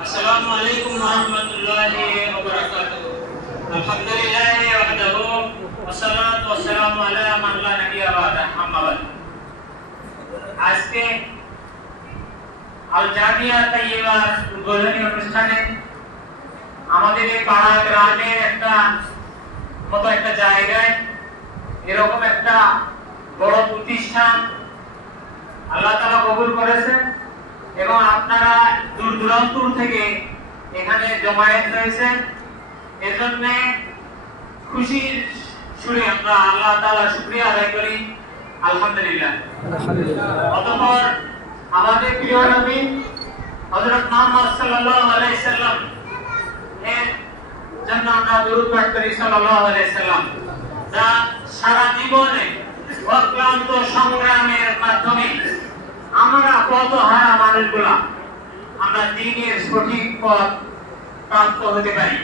السلام عليكم ورحمة الله وبركاته. الحمد لله وحده والصلاة والسلام على من لا نبي بعده. أما بعد. আজকে আল জামিয়া তাইয়্যিবার উদ্বোধনী অনুষ্ঠানে আমাদের এই পাড়া গ্রামের একটা জায়গায় এরকম একটা বড় প্রতিষ্ঠান আল্লাহ তাআলা কবুল করেছেন এবং আপনারা দূর দূরান্ত থেকে এখানে জমায়েত হয়েছেন। এজন্য খুশির সুরে আমরা আল্লাহ তাআলার শুকরিয়া আদায় করি, আলহামদুলিল্লাহ। অতঃপর আমাদের প্রিয় নবী হযরত মুহাম্মদ সাল্লাল্লাহু আলাইহি সাল্লাম এর জন্য আমরা দরুদ পাঠ করি সাল্লাল্লাহু আলাইহি সাল্লাম, যা সারা জীবনে অক্লান্ত সংগ্রামের মাধ্যমে আমরা কত হারা মানুষগুলা আমরা দ্বীনের সঠিক পথ প্রাপ্ত হতে পারি।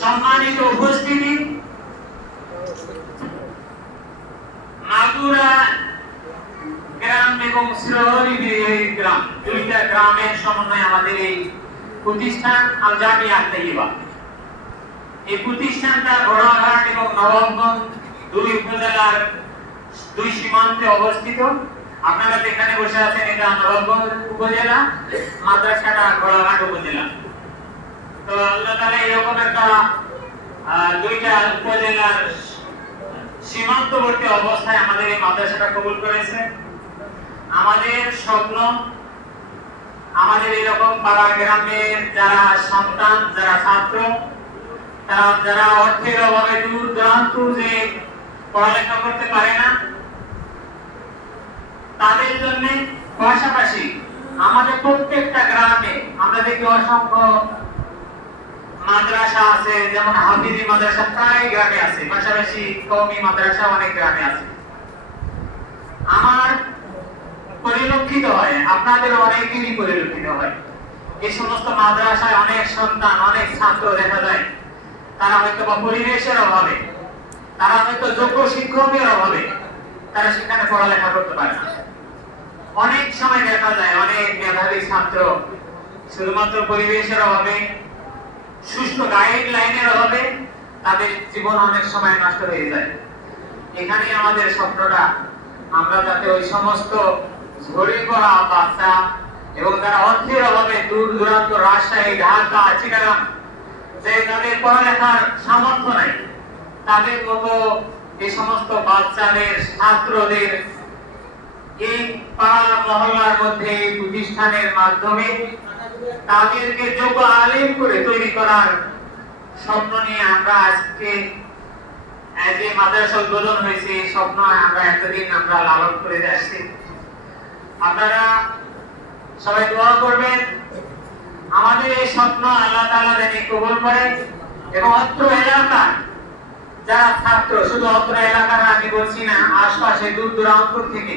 সম্মানিত উপস্থিতি, মাগুরা গ্রাম এবং শ্রীহরি গ্রাম, দুইটা গ্রামের সমন্বয়ে আমাদের এই প্রতিষ্ঠান আল জামিয়া তাইয়্যিবা। এই প্রতিষ্ঠানটা ঘোড়াঘাট এবং নবাবগঞ্জ দুই উপজেলার দুই সীমান্তে অবস্থিত। আপনারা যেখানে বসে আছেন এটা নবাবগঞ্জ উপজেলা, মাদ্রাসাটা ঘোড়াঘাট উপজেলা। তো আল্লাহ তাআলা এরকম একটা দুইটা উপজেলার সীমান্তবর্তী অবস্থায় আমাদের এই মাদ্রাসাটা কবুল করেছে। আমাদের স্বপ্ন আমাদের এরকম পাড়া গ্রামের যারা সন্তান, যারা ছাত্র, যারা অর্থের অভাবে দূর দূরান্ত যে পড়ালেখা করতে পারে না, তাদের জন্য পাশাপাশি আমাদের প্রত্যেকটা গ্রামে আমরা দেখি অসংখ্য মাদ্রাসা আছে, যেমন হাফিজি মাদ্রাসা প্রায় গ্রামে আছে, পাশাপাশি কওমি মাদ্রাসা অনেক গ্রামে আছে। আমার পরিলক্ষিত হয়, আপনাদের অনেকেরই পরিলক্ষিত হয়, এই সমস্ত মাদ্রাসায় অনেক সন্তান, অনেক ছাত্র দেখা যায় তারা হয়তো বা পরিবেশের অভাবে, তারা হয়তো যোগ্য শিক্ষকের অভাবে তারা সেখানে পড়ালেখা করতে পারে না। অনেক সময় দেখা যায় অনেক মেধাবী ছাত্র শুধুমাত্র পরিবেশের অভাবে, সুষ্ঠু গাইডলাইনের অভাবে তাদের জীবন অনেক সময় নষ্ট হয়ে যায়। এখানে আমাদের স্বপ্নটা আমরা যাতে ওই সমস্ত ঝরে পড়া বাচ্চা এবং যারা অর্থের অভাবে দূর দূরান্ত রাজশাহী, ঢাকা, চিটাগাং, যে তাদের পড়ালেখার সামর্থ্য নাই, তাদের মতো এই সমস্ত বাচ্চাদের, ছাত্রদের এই পাড়া মহল্লার মধ্যে এই প্রতিষ্ঠানের মাধ্যমে তাদেরকে যোগ্য আলেম করে তৈরি করার স্বপ্ন নিয়ে আমরা আজকে যে মাদ্রাসা উদ্বোধন হয়েছে, এই স্বপ্ন আমরা এতদিন আমরা লালন করে আসছি। আপনারা সবাই দোয়া করবেন আমাদের এই স্বপ্ন আল্লাহ তাআলা যেন কবুল করেন এবং অত্র এলাকার যারা ছাত্র, শুধু অত্র এলাকার আমি বলছি না, আশপাশে দূর দূরান্ত থেকে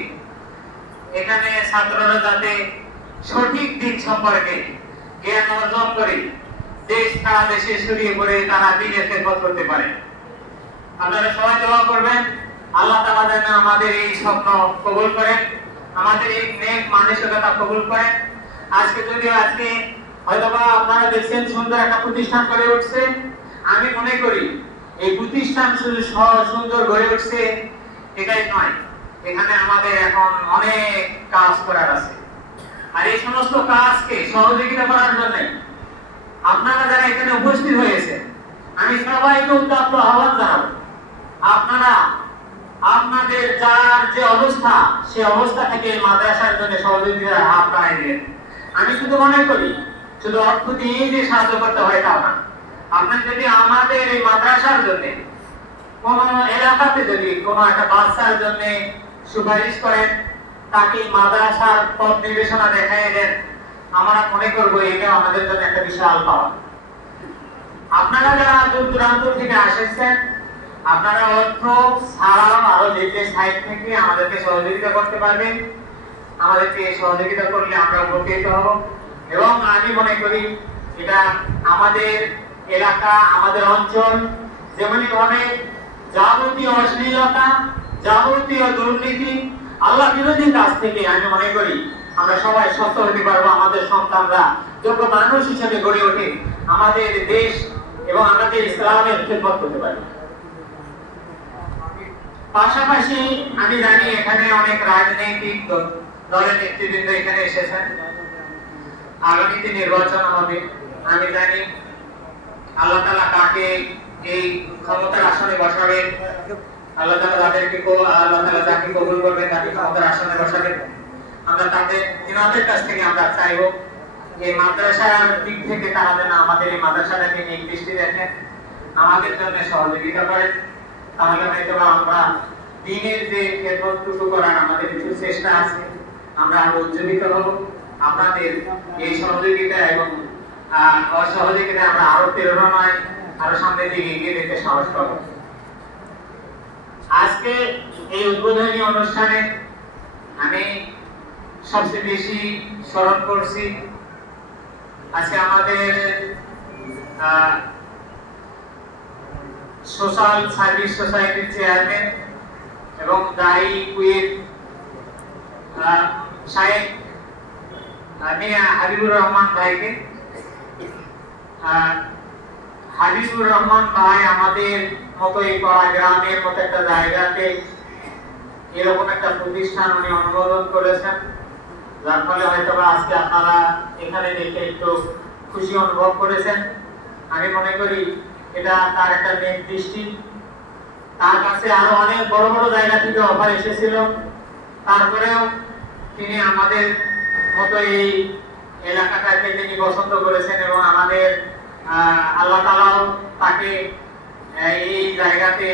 এখানে ছাত্ররা যাতে সঠিক দিন সম্পর্কে জ্ঞান অর্জন করে দেশ সারা দেশে ছড়িয়ে পড়ে তারা দিনের খেদমত করতে পারে। আপনারা সবাই দোয়া করবেন আল্লাহ তাআলা যেন আমাদের এই স্বপ্ন কবুল করেন, আমাদের এই নেক মানসিকতা কবুল করেন। আজকে হয়তোবা আপনারা দেখছেন সুন্দর একটা প্রতিষ্ঠান গড়ে উঠছে, আমি মনে করি এই প্রতিষ্ঠান শুধু সুন্দর গড়ে উঠছে এটাই নয়, এখানে আমাদের এখন অনেক কাজ করার আছে। আর এই সমস্ত কাজকে সহযোগিতা করার জন্য আপনারা যারা এখানে উপস্থিত হয়েছে, আমি সবাইকে উদ্যত আহ্বান জানাবো, আপনারা আপনাদের যার যে অবস্থা, সে অবস্থা থেকে মাদ্রাসার জন্য সহযোগিতার হাত বাড়াই দিন। আমি শুধু মনে করি শুধু অর্থ দিয়ে যে সাহায্য করতে হয় তা না, আপনি যদি আমাদের এই মাদ্রাসার জন্য কোন এলাকাতে যদি কোন একটা বাচ্চার জন্য সুপারিশ করেন, তাকে মাদ্রাসার পথ নির্দেশনা দেখাই দেন, আমরা মনে করবো এটা আমাদের জন্য একটা বিশাল পাওয়া। আপনারা যারা দূর দূরান্ত থেকে আসেছেন, আপনারা অর্থ ছাড়াও আরো যে সাইড থেকে আমাদেরকে সহযোগিতা করতে পারবেন, আমাদেরকে সহযোগিতা করলে আমরা উপকৃত হব। এবং আমি মনে করি এটা আমাদের এলাকা, আমাদের অঞ্চল যেমনি ভাবে যাবতীয় অশ্লীলতা, যাবতীয় দুর্নীতি, আল্লাহ বিরোধী কাজ থেকে আমি মনে করি আমরা সবাই সুস্থ হতে পারবো। আমাদের সন্তানরা যোগ্য মানুষ হিসেবে গড়ে ওঠে, আমাদের দেশ এবং আমাদের ইসলামের খেদমত করতে পারে। পাশাপাশি আমি জানি এখানে অনেক রাজনৈতিক দলের নেতৃবৃন্দ এখানে এসেছেন। আগামীতে নির্বাচন হবে, আমি জানি আল্লাহ তাআলা কাকে এই ক্ষমতার আসনে বসাবেন, আল্লাহ তাআলা যাকে কবুল করবেন তাকে ক্ষমতার আসনে বসাবেন। আমরা তিনাদের কাছ থেকে আমরা চাইব এই মাদ্রাসার দিক থেকে তারা যেন আমাদের এই মাদ্রাসাটাকে নিয়ে দৃষ্টি দেখেন, আমাদের জন্য সহযোগিতা করেন। তাহলে হয়তো আমরা দিনের যে খেদমতটুকু করার আমাদের কিছু চেষ্টা আছে, আমরা আরো উজ্জীবিত হব। আপনাদের এই সহযোগিতা এবং অসহযোগিতা আমরা আরো প্রেরণায় আরো সামনের দিকে এগিয়ে যেতে সাহস পাবো। আজকে এই উদ্বোধনী অনুষ্ঠানে আমি সবচেয়ে বেশি স্মরণ করছি আজকে আমাদের সোশ্যাল সার্ভিস সোসাইটির চেয়ারম্যান এবং দায়ী কুয়েত শাহেখ মিয়া হাবিবুর রহমান ভাইকে। হাবিবুর রহমান ভাই আমাদের মতো এই পাড়া গ্রামের মতো একটা জায়গাতে এরকম একটা প্রতিষ্ঠান উনি অনুমোদন করেছেন, যার ফলে হয়তো আজকে আপনারা এখানে দেখে একটু খুশি অনুভব করেছেন। আমি মনে করি এটা তার একটা মেন দৃষ্টি। তার কাছে আরো অনেক বড় বড় জায়গা থেকে অফার এসেছিল, তারপরেও তিনি আমাদের মতো এই এলাকাটাকে তিনি পছন্দ করেছেন এবং আমাদের আল্লাহ তাআলাও তাকে এই জায়গাতে